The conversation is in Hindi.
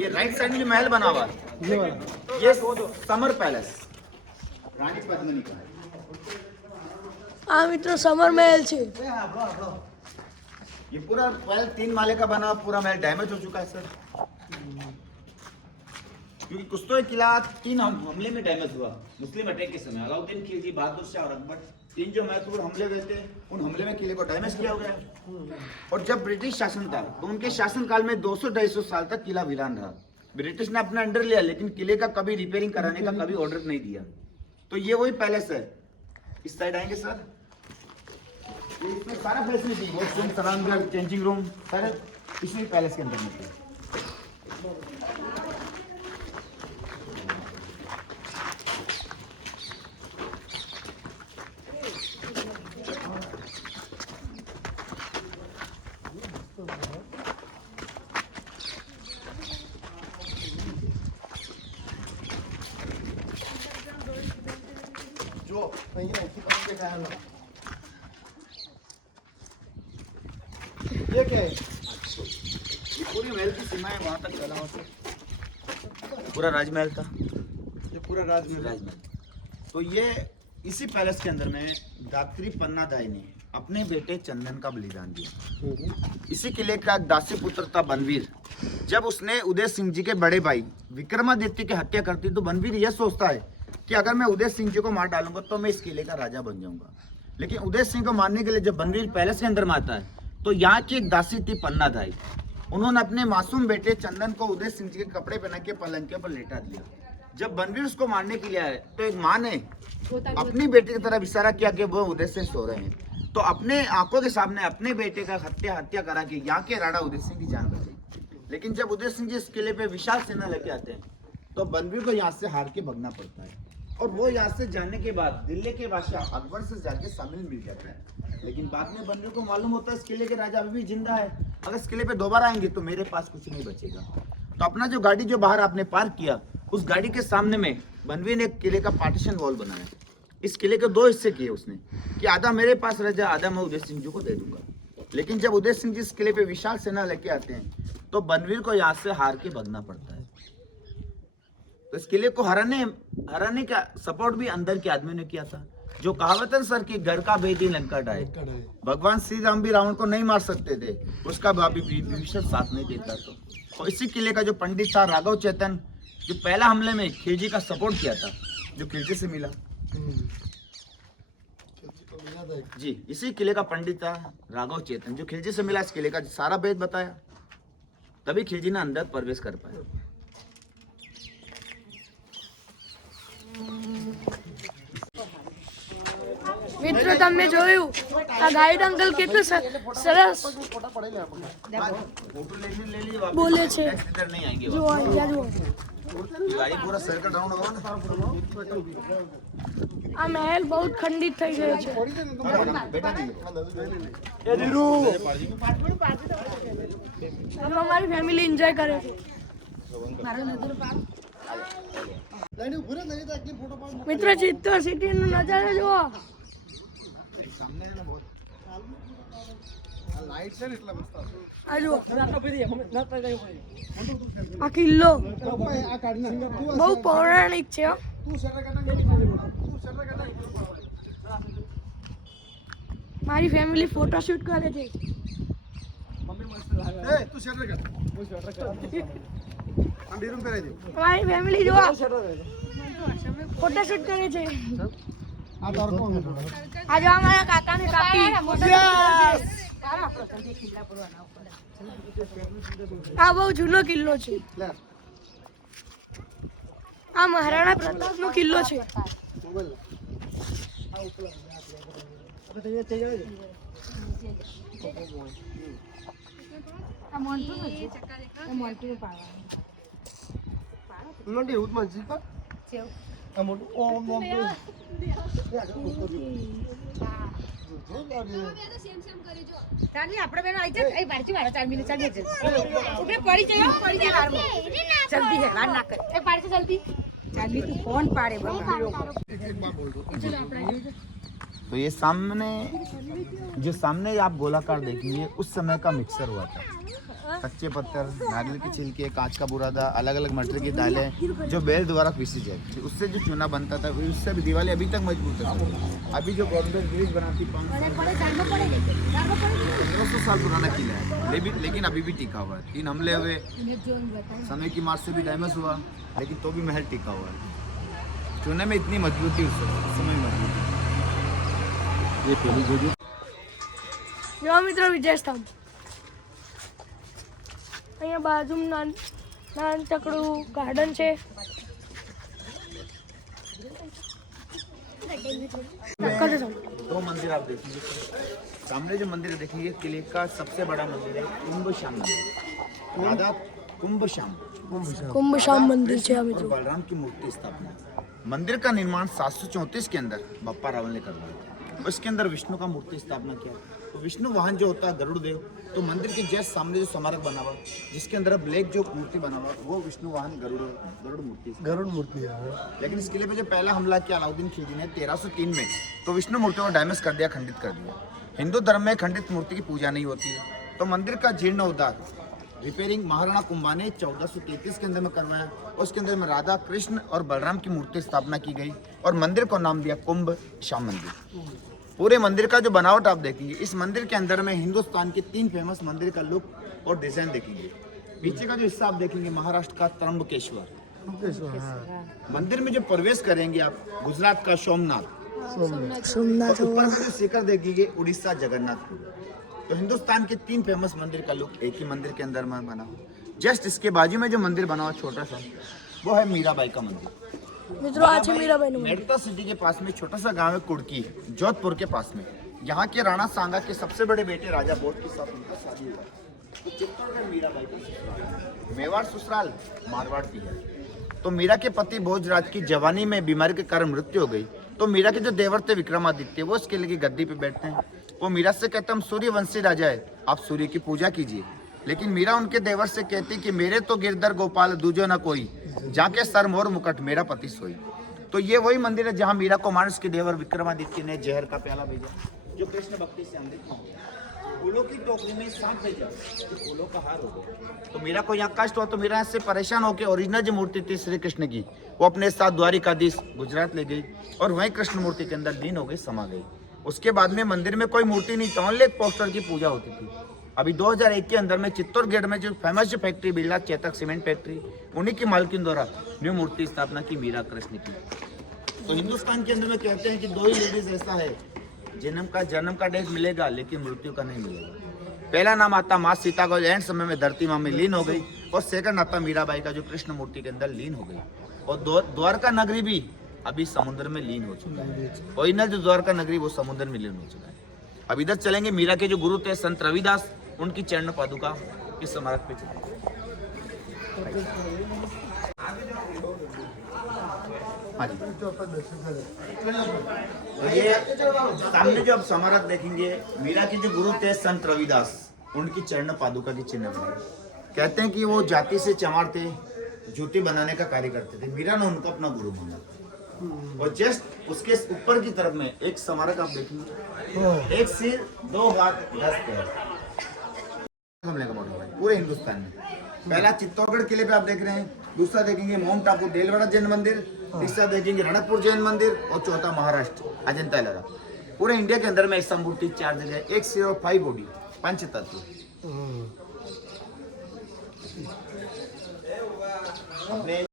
ये राइट साइड में महल बना हुआ है, ये समर पैलेस रानी पद्मिनी का है। આ મિત્રો સમર મહેલ છે। ये पूरा महल 3 माले का बना, पूरा महल डैमेज हो चुका है सर, क्योंकि कुछ तो किला 3 हमले में डैमेज हुआ मुस्लिम अटैक के समय। अलाउद्दीन खिलजी, बहादुर शाह और अकबर 3 जो महत्वपूर्ण हमले हुए थे, उन हमले में किले को डैमेज किया गया। और जब ब्रिटिश शासन था तो उनके शासन काल में 200-250 साल तक किला वीरान रहा। ब्रिटिश ने अपना अंडर लिया, लेकिन किले का कभी रिपेयरिंग कराने का कभी ऑर्डर नहीं दिया। तो ये वही पैलेस है। इस साइड आएंगे सर, इसमें सारा facility, washroom, surround, changing room सारे इसी पैलेस के अंदर में थे। जो ये क्या है? ये पूरी महल की सीमाएं वहां तक चला हुआ, पूरा राजमहल था, ये पूरा राजमहल। तो ये इसी पैलेस के अंदर में दात्री पन्नादाई ने अपने बेटे चंदन का बलिदान दिया। इसी किले का दासी पुत्र था बनवीर। जब उसने उदय सिंह जी के बड़े भाई विक्रमादित्य की हत्या करती, तो बनवीर यह सोचता है कि अगर मैं उदय सिंह जी को मार डालूंगा तो मैं इस किले का राजा बन जाऊंगा। लेकिन उदय सिंह को मारने के लिए जब बनवीर पैलेस के अंदर में आता है, तो यहाँ की एक दासी थी पन्नादाई, उन्होंने अपने मासूम बेटे चंदन को उदय सिंह जी के कपड़े पहना के पलंग के ऊपर लेटा दिया। जब बनवीर उसको मारने के लिए आए, तो एक माँ ने अपनी बेटे की तरफ इशारा किया कि वो उदय सिंह सो रहे हैं, तो अपने आंखों के सामने अपने बेटे का हत्या करा के यहाँ के राणा उदय सिंह की जान बची। लेकिन जब उदय सिंह जी इस किले पे विशाल सेना लेके आते हैं, तो बनवीर को यहाँ से हार के भगना पड़ता है। और वो यहाँ से जाने के बाद दिल्ली के बादशाह अकबर से जाके शामिल मिल जाता है। लेकिन बाद में बनवीर को मालूम होता है इस किले के राजा अभी भी जिंदा है, अगर इस किले पे दोबारा आएंगे तो मेरे पास कुछ नहीं बचेगा। तो अपना जो गाड़ी जो बाहर आपने पार्क किया, उस गाड़ी के सामने में बनवीर ने किले का पार्टीशन वॉल बनाया। इस किले के 2 हिस्से किए उसने, कि आधा मेरे पास रह जाए, आधा मैं उदय सिंह जी को दे दूंगा। लेकिन जब उदय सिंह जी इस किले पे विशाल सेना लेके आते हैं, तो बनवीर को यहाँ से हार के भगना पड़ता है। तो इस किले को हराने का सपोर्ट भी अंदर के आदमी ने किया था। जो कहावत है सर कि घर का भेदी लंका ढाए, भगवान श्री राम भी रावण को नहीं मार सकते थे, उसका भाभी विभीषण साथ नहीं देता। तो इसी किले का जो पंडित था राघव चेतन, जो पहला हमले में खिलजी का सपोर्ट किया था, जो खिलजी से मिला जी, इसी किले का पंडित था राघव चेतन, जो खिलजी से मिला, इस किले का सारा भेद बताया, तभी खिलजी ने अंदर प्रवेश कर पाया। મિત્રો તમે જોયું આ ગાઈડ અંકલ કેટલું સરસ બોલે છે। જો અહીંયા જુઓ, આ મહેલ बहुत खंडित થઈ ગયો છે। હવે અમારી ફેમિલી એન્જોય કરે છે। મિત્રો ચિત્તોડ સિટીનો નજારો જુઓ। આ કિલ્લો બહુ પૌરાણિક છે। મારી ફેમિલી ફોટોશૂટ કરે છે। મારી ફેમિલી જો ફોટોશૂટ કરે છે। આજે અમારા કાકાને કાકી આ બહુ જૂનો કિલ્લો છે। આ મહારાણા પ્રતાપનો કિલ્લો છે। આપણે બેન આવી જાય પારચી વાળા 4 મિનિટ ચાલી જશે ઉભે પડી જાય જલ્દી હે વાર ના કર એ પારચી જલ્દી ચાલી તું ફોન પાડે બાબા तो ये सामने जो सामने आप गोलाकार देखेंगे उस समय का मिक्सर हुआ था। कच्चे पत्थर, नारियल के छिलके, कांच का बुरादा, अलग अलग मटर की दालें जो बैल द्वारा पीसी जाती, उससे जो चूना बनता था उससे भी दिवाली अभी तक मजबूत है। अभी जो गवर्नमेंट ब्रिज बनाती 1500 साल पुराना किला है, लेकिन अभी भी टिका हुआ है। 3 हमले हुए, समय की मार से भी डैमेज हुआ, लेकिन तो भी महल टिका हुआ है। चूने में इतनी मजबूती उस समय मजबूती। ये पहली जो મિત્રો વિજય સ્તંભ અહીંયા બાજુમાં નાનકડું ગાર્ડન છે. दो मंदिर आप देखेंगे, सामने जो मंदिर देखेंगे किले का सबसे बड़ा मंदिर है कुंभ श्याम मंदिर, राधा कुंभ श्याम કુંભશામ મંદિર છે આ और મિત્રો. बलराम की मूर्ति स्थापना। मंदिर का निर्माण 734 के अंदर बप्पा रावल ने करवाया था। उसके अंदर विष्णु का मूर्ति स्थापना किया। तो विष्णु वाहन जो होता है गरुड़ देव, तो मंदिर के जस्ट सामने जो स्मारक बना हुआ जिसके अंदर ब्लैक जो मूर्ति बना हुआ वो विष्णु वाहन गरुड़ मूर्ति है। लेकिन इस किले पे जो पहला हमला किया अलाउद्दीन खिलजी ने 1303 में, तो विष्णु मूर्ति को डैमेज कर दिया, खंडित कर दिया। हिंदू धर्म में खंडित मूर्ति की पूजा नहीं होती है, तो मंदिर का जीर्णोद्धार रिपेयरिंग महाराणा कुंभा ने 1433 के अंदर में करवाया। उसके अंदर में राधा कृष्ण और बलराम की मूर्ति स्थापना की गई और मंदिर को नाम दिया कुंभ श्याम मंदिर। पूरे मंदिर का जो बनावट आप देखेंगे, इस मंदिर के अंदर में हिंदुस्तान के 3 फेमस मंदिर का लुक और डिजाइन देखेंगे। पीछे का जो हिस्सा आप देखेंगे महाराष्ट्र का त्र्यंबकेश्वर, मंदिर में जो प्रवेश करेंगे आप गुजरात का सोमनाथ, સોમનાથ ऊपर में जो शिखर देखेंगे उड़ीसा जगन्नाथपुर। तो हिंदुस्तान के 3 फेमस मंदिर का लुक एक ही मंदिर के अंदर में बना। जस्ट इसके बाजू में जो मंदिर बना हुआ छोटा सा, वो है मीराबाई का मंदिर। મિત્રો આ છે મીરાબાઈનું મંદિર. मेड़ता सिटी के पास में छोटा सा गांव है कुड़की, जोधपुर के पास में। यहाँ के राणा सांगा के सबसे बड़े बेटे राजा बोध के साथ उनका शादी हुआ। तो चित्तौड़गढ़ मीराबाई का ससुराल, मेवाड़ ससुराल मारवाड़ की है। तो मीरा के पति भोजराज की जवानी में बीमारी के कारण मृत्यु हो गई। तो मीरा के जो देवर थे विक्रमादित्य, वो उसके लिए गद्दी पे बैठते हैं। वो मीरा से कहते हम सूर्यवंशी राजा है, आप सूर्य की पूजा कीजिए। लेकिन मीरा उनके देवर से कहती कि मेरे तो गिरधर गोपाल दूजो न कोई, जाके सर मोर मुकट मेरा पति सोई। तो ये वही मंदिर है जहाँ मीरा को मानस के देवर विक्रमादित्य ने जहर का प्याला भेजा, जो कृष्ण भक्ति से अमृत हो गया। फूलों की टोकरी में सांप भेजा, तो फूलों का हार हो गया। तो मीरा को यहाँ कष्ट हुआ, तो मीरा इससे परेशान होकर ओरिजिनल जो मूर्ति थी श्री कृष्ण की, वो अपने साथ द्वारिकाधीश गुजरात ले गई और वहीं कृष्ण मूर्ति के अंदर लीन हो गई, समा गई। उसके बाद में मंदिर में कोई मूर्ति नहीं था, ओनली एक पोस्टर की पूजा होती थी। अभी 2001 के अंदर में चित्तौड़गढ़ में जो फेमस जो factory Birla Chetak cement factory, उन्हीं की मालकिन द्वारा न्यू मूर्ति स्थापना की मीरा कृष्ण की। तो हिंदुस्तान के अंदर में कहते हैं कि 2 ही लेडीज ऐसा है जन्म का डेट मिलेगा लेकिन मृत्यु का नहीं मिलेगा। पहला नाम आता माँ सीता का, एंड समय में धरती माँ में लीन हो गई, और सेकंड आता मीराबाई का, जो कृष्ण मूर्ति के अंदर लीन हो गई। और द्वारका नगरी भी अभी समुद्र में लीन हो चुका है। ओरिजिनल जो द्वारका नगरी वो समुद्र में लीन हो चुका है। अब इधर चलेंगे, मीरा के जो गुरु थे संत रविदास, उनकी चरण पादुका इस स्मारक पे चलेंगे। हाँ जी, तो ये सामने जो आप स्मारक देखेंगे, मीरा के जो गुरु थे संत रविदास, उनकी चरण पादुका की चिन्ह बनाई। कहते हैं कि वो जाति से चमार थे, जूती बनाने का कार्य करते थे। मीरा ने उनको अपना गुरु माना। और जस्ट उसके ऊपर की तरफ में एक स्मारक आप देखेंगे, 1 सिर 2 हाथ 10 पैर, पूरे हिंदुस्तान में। पहला चित्तौड़गढ़ किले पे आप देख रहे हैं, दूसरा देखेंगे माउंट आबू देलवाड़ा जैन मंदिर, तीसरा देखेंगे रणकपुर जैन मंदिर, और चौथा महाराष्ट्र अजंता एलोरा। पूरे इंडिया के अंदर में ऐसा मूर्ति 4 जगह, 1 सिर और 5 बॉडी, 5 तत्व। अपने